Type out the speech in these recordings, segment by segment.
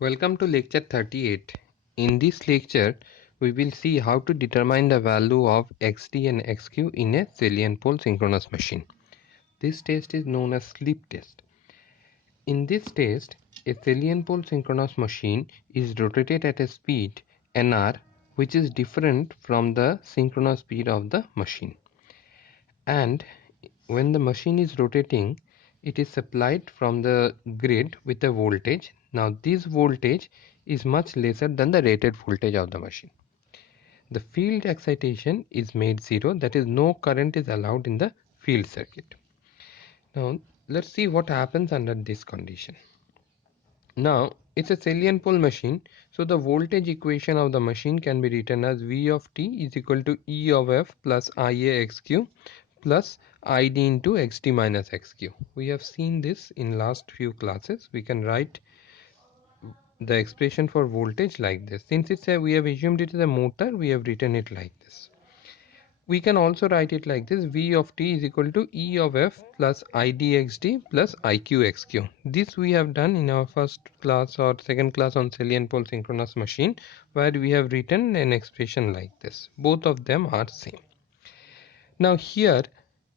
Welcome to lecture 38. In this lecture, we will see how to determine the value of xd and xq in a salient pole synchronous machine. This test is known as sleep test. In this test, a salient pole synchronous machine is rotated at a speed nr which is different from the synchronous speed of the machine. And when the machine is rotating, it is supplied from the grid with a voltage. Now this voltage is much lesser than the rated voltage of the machine. The field excitation is made zero, that is no current is allowed in the field circuit. Now let's see what happens under this condition. Now it's a salient pole machine, so the voltage equation of the machine can be written as V of t is equal to E of f plus Ia xq plus id into xt minus xq. We have seen this in last few classes. We can write the expression for voltage like this. Since we have assumed it is a motor, we have written it like this. We can also write it like this: V of t is equal to E of f plus idxt plus iqxq. This we have done in our first class or second class on salient pole synchronous machine, where we have written an expression like this. Both of them are same. Now here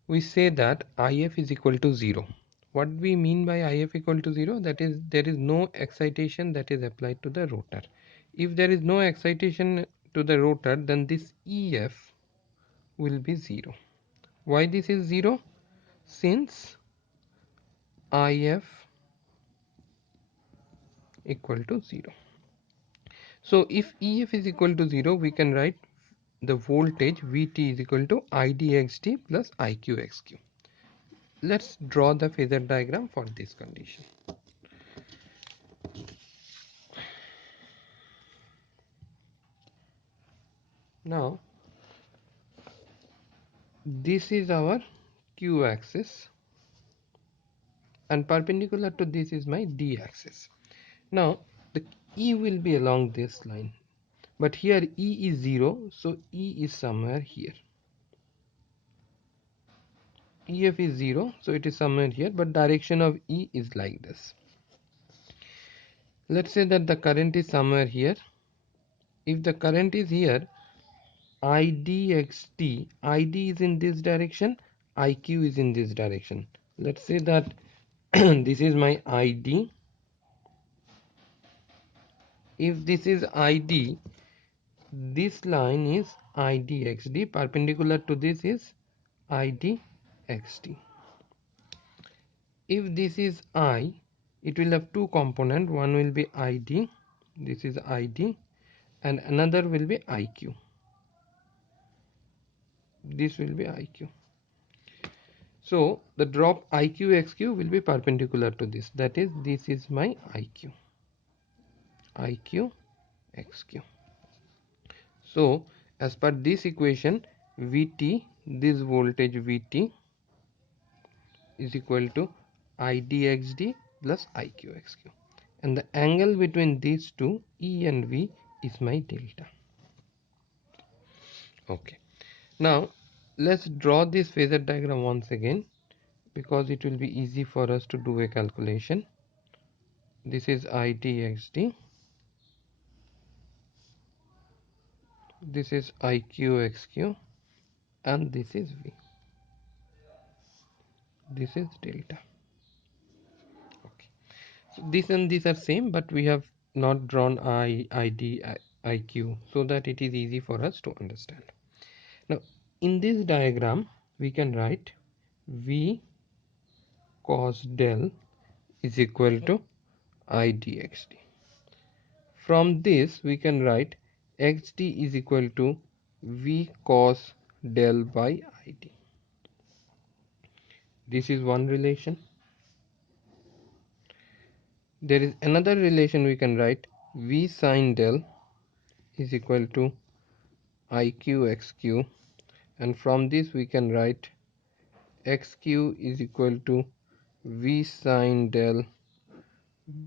we say that if is equal to 0. What we mean by if equal to 0? That is, there is no excitation that is applied to the rotor. If there is no excitation to the rotor, then this EF will be 0. Why this is 0? Since if equal to 0. So if EF is equal to 0, we can write the voltage Vt is equal to idxt plus iqxq. Let's draw the phasor diagram for this condition. Now this is our q axis and perpendicular to this is my d axis. Now the E will be along this line, but here E is 0, so E is somewhere here. EF is 0, so it is somewhere here, but direction of E is like this. Let's say that the current is somewhere here. If the current is here, idxt, id is in this direction, iq is in this direction. Let's say that this is my id. If this is id, this line is idxd, perpendicular to this is idxt. If this is I, it will have two components. One will be id, this is id, and another will be iq, this will be iq. So the drop iqxq will be perpendicular to this, that is, this is my iq, iqxq. So as per this equation, Vt, this voltage Vt is equal to idxd plus iqxq, and the angle between these two, E and V, is my delta. Okay, now let's draw this phasor diagram once again, because it will be easy for us to do a calculation. This is idxd, this is iqxq, and this is V, this is delta. Okay, so this and these are same, but we have not drawn id, iq, so that it is easy for us to understand. Now in this diagram we can write V cos del is equal to idxd. From this we can write xd is equal to V cos del by id. This is one relation. There is another relation we can write: V sin del is equal to iqxq, and from this we can write xq is equal to V sin del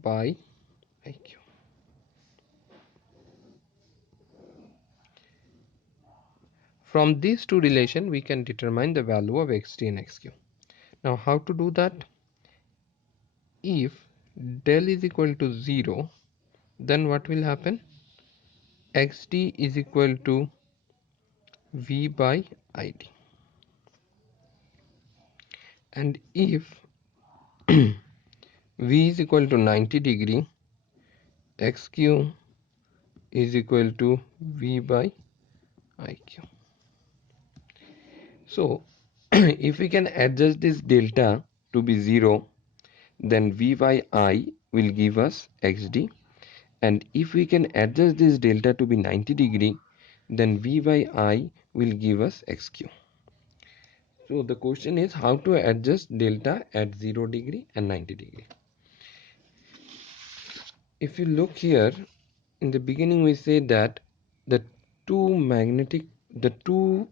by iq. From these two relations we can determine the value of xt and xq. Now how to do that? If del is equal to 0, then what will happen? XD is equal to V by ID. And if V is equal to 90 degree, XQ is equal to V by IQ. So if we can adjust this delta to be 0, then V by I will give us XD, and if we can adjust this delta to be 90 degree, then V by I will give us XQ. So the question is how to adjust delta at 0 degree and 90 degree. If you look here, in the beginning we say that the the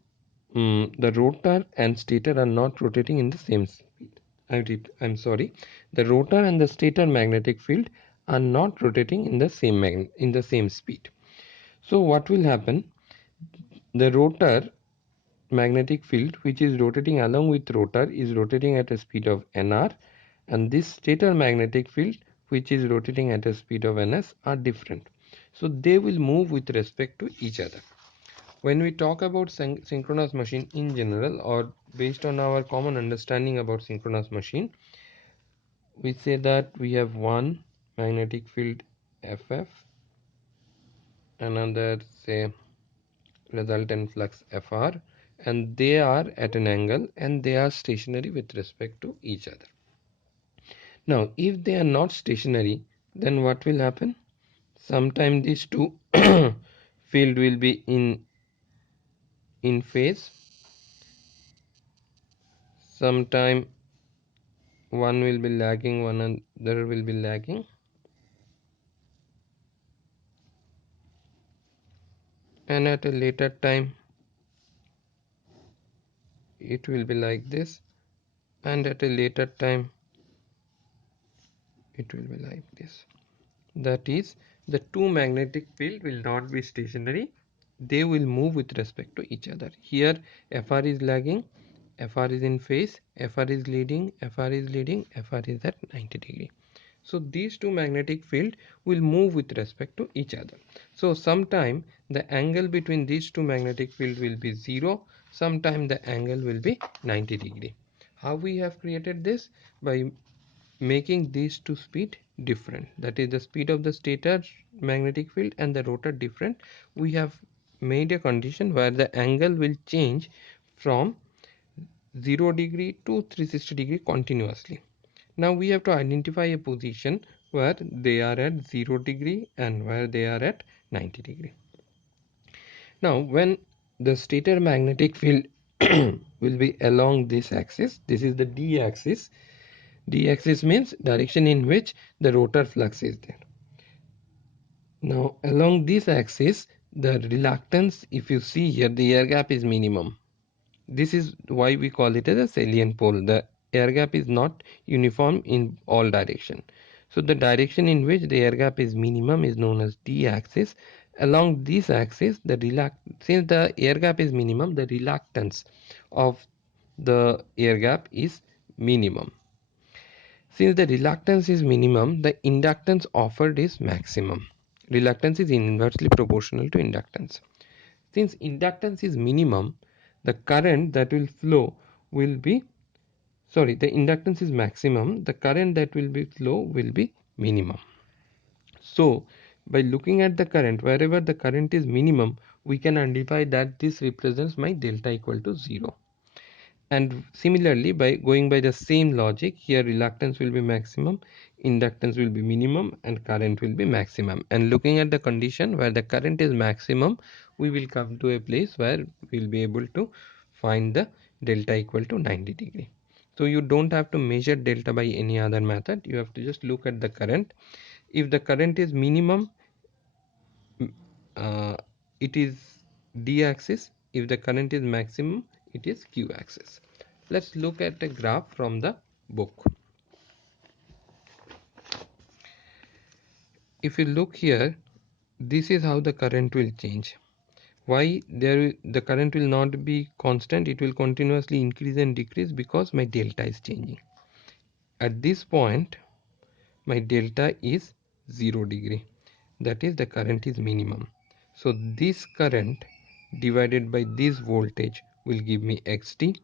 rotor and stator are not rotating in the same speed. I'm sorry. The rotor and the stator magnetic field are not rotating in the same speed. So what will happen? The rotor magnetic field, which is rotating along with rotor, is rotating at a speed of nr, and this stator magnetic field, which is rotating at a speed of ns, are different. So they will move with respect to each other. When we talk about synchronous machine in general, or based on our common understanding about synchronous machine, we say that we have one magnetic field ff, another say resultant flux fr, and they are at an angle and they are stationary with respect to each other. Now if they are not stationary, then what will happen? Sometime these two field will be in phase, sometime one will be lagging, one another will be lagging, and at a later time it will be like this, and at a later time it will be like this. That is, the two magnetic field will not be stationary, they will move with respect to each other. Here Fr is lagging, Fr is in phase, Fr is leading, Fr is leading, Fr is at 90 degree. So these two magnetic field will move with respect to each other. So sometime the angle between these two magnetic field will be 0, sometime the angle will be 90 degree. How we have created this? By making these two speed different, that is the speed of the stator magnetic field and the rotor different. We have made a condition where the angle will change from 0 degree to 360 degree continuously. Now we have to identify a position where they are at 0 degree and where they are at 90 degree. Now when the stator magnetic field will be along this axis, this is the d axis. D axis means direction in which the rotor flux is there. Now along this axis, the reluctance, if you see here, the air gap is minimum. This is why we call it as a salient pole. The air gap is not uniform in all direction. So the direction in which the air gap is minimum is known as D axis. Along this axis, since the air gap is minimum, the reluctance of the air gap is minimum. Since the reluctance is minimum, the inductance offered is maximum. Reluctance is inversely proportional to inductance. Since inductance is minimum, the current that will flow will be, the inductance is maximum, the current that will be flow will be minimum. So by looking at the current, wherever the current is minimum, we can identify that this represents my delta equal to 0. And similarly, by going by the same logic, here reluctance will be maximum, inductance will be minimum, and current will be maximum. And looking at the condition where the current is maximum, we will come to a place where we will be able to find the delta equal to 90 degree. So you don't have to measure delta by any other method, you have to just look at the current. If the current is minimum, uh, it is d axis. If the current is maximum, it is q axis. Let's look at a graph from the book. If you look here, this is how the current will change. Why the current will not be constant, it will continuously increase and decrease because my delta is changing. At this point my delta is 0 degree. that is the current is minimum. So this current divided by this voltage will give me xt,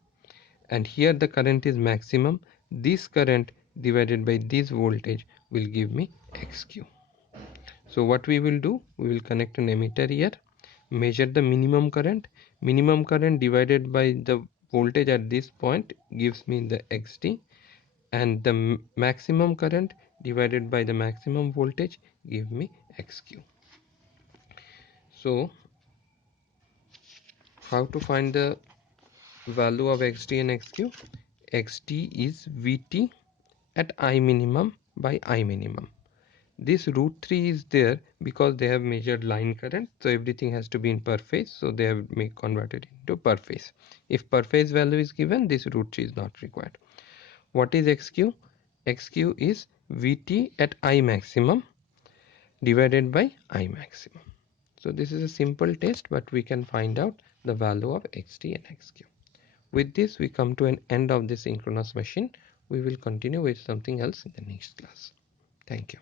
and here the current is maximum. This current divided by this voltage will give me xq. So what we will do, we will connect an emitter here, measure the minimum current. Minimum current divided by the voltage at this point gives me the xt, and the maximum current divided by the maximum voltage give me xq. So how to find the value of xt and xq? Xt is Vt at I minimum by I minimum. This root 3 is there because they have measured line current, so everything has to be in per phase, so they have converted into per phase. If per phase value is given, this root 3 is not required. What is xq? Xq is Vt at I maximum divided by I maximum. So this is a simple test, but we can find out the value of xt and xq. With this, we come to an end of this synchronous machine. We will continue with something else in the next class. Thank you.